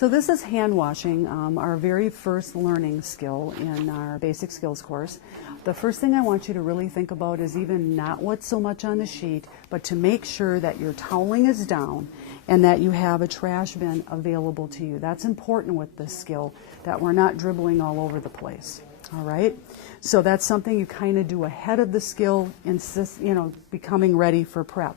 So this is hand washing, our very first learning skill in our basic skills course. The first thing I want you to really think about is even not what's so much on the sheet, but to make sure that your toweling is down and that you have a trash bin available to you. That's important with this skill, that we're not dribbling all over the place. All right? So that's something you kind of do ahead of the skill, becoming ready for prep.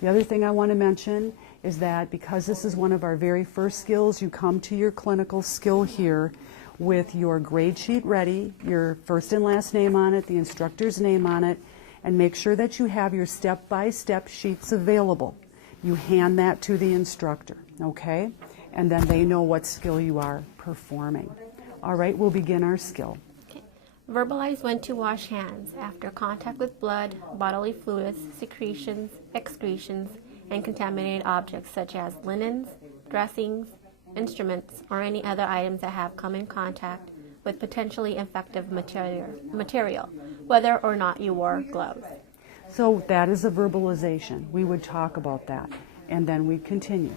The other thing I want to mention is that because this is one of our very first skills, you come to your clinical skill here with your grade sheet ready, your first and last name on it, the instructor's name on it, and make sure that you have your step-by-step sheets available. You hand that to the instructor, okay? And then they know what skill you are performing. All right, we'll begin our skill. Okay. Verbalize when to wash hands after contact with blood, bodily fluids, secretions, excretions, and contaminated objects such as linens, dressings, instruments, or any other items that have come in contact with potentially infective material, whether or not you wore gloves. So that is a verbalization. We would talk about that, and then we continue.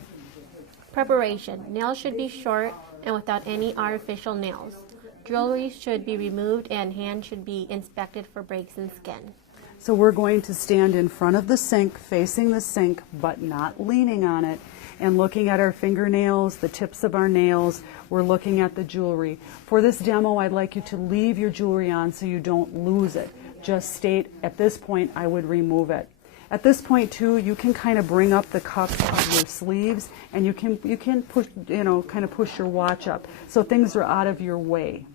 Preparation. Nails should be short and without any artificial nails. Jewelry should be removed and hands should be inspected for breaks in skin. So we're going to stand in front of the sink, facing the sink, but not leaning on it, and looking at our fingernails, the tips of our nails. We're looking at the jewelry. For this demo, I'd like you to leave your jewelry on so you don't lose it. Just state, at this point, I would remove it. At this point, too, you can kind of bring up the cuffs of your sleeves, and you can push, kind of push your watch up, so things are out of your way.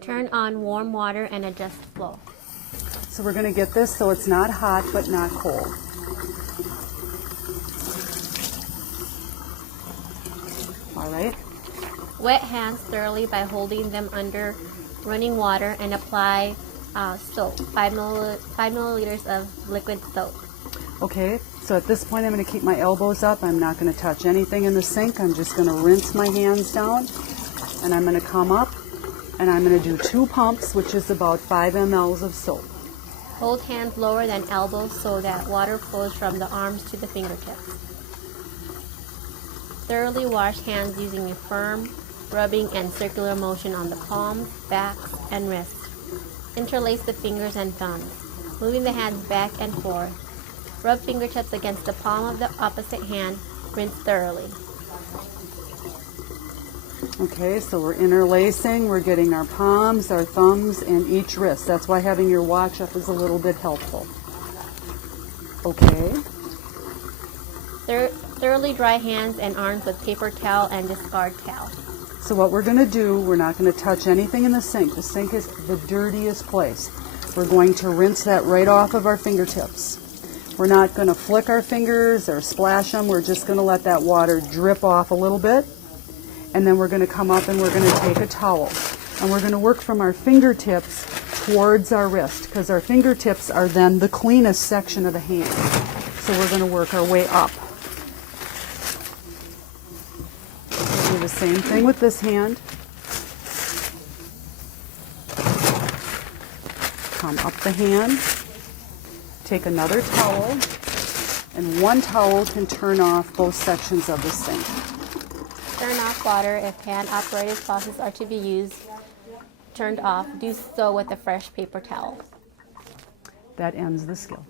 Turn on warm water and adjust flow. So we're going to get this so it's not hot but not cold. All right. Wet hands thoroughly by holding them under running water and apply soap, 5 milliliters of liquid soap. Okay, so at this point I'm going to keep my elbows up. I'm not going to touch anything in the sink. I'm just going to rinse my hands down, and I'm going to come up and I'm going to do 2 pumps, which is about 5 mLs of soap. Hold hands lower than elbows so that water flows from the arms to the fingertips. Thoroughly wash hands using a firm, rubbing and circular motion on the palms, backs, and wrists. Interlace the fingers and thumbs, moving the hands back and forth. Rub fingertips against the palm of the opposite hand. Rinse thoroughly. Okay, so we're interlacing, we're getting our palms, our thumbs, and each wrist. That's why having your watch up is a little bit helpful. Okay. Thoroughly dry hands and arms with paper towel and discard towel. So what we're going to do, we're not going to touch anything in the sink. The sink is the dirtiest place. We're going to rinse that right off of our fingertips. We're not going to flick our fingers or splash them. We're just going to let that water drip off a little bit. And then we're going to come up and we're going to take a towel. And we're going to work from our fingertips towards our wrist, because our fingertips are then the cleanest section of the hand. So we're going to work our way up. Do the same thing with this hand. Come up the hand. Take another towel. And one towel can turn off both sections of the sink. Turn off water if hand-operated faucets are to be turned off. Do so with a fresh paper towel. That ends the skill.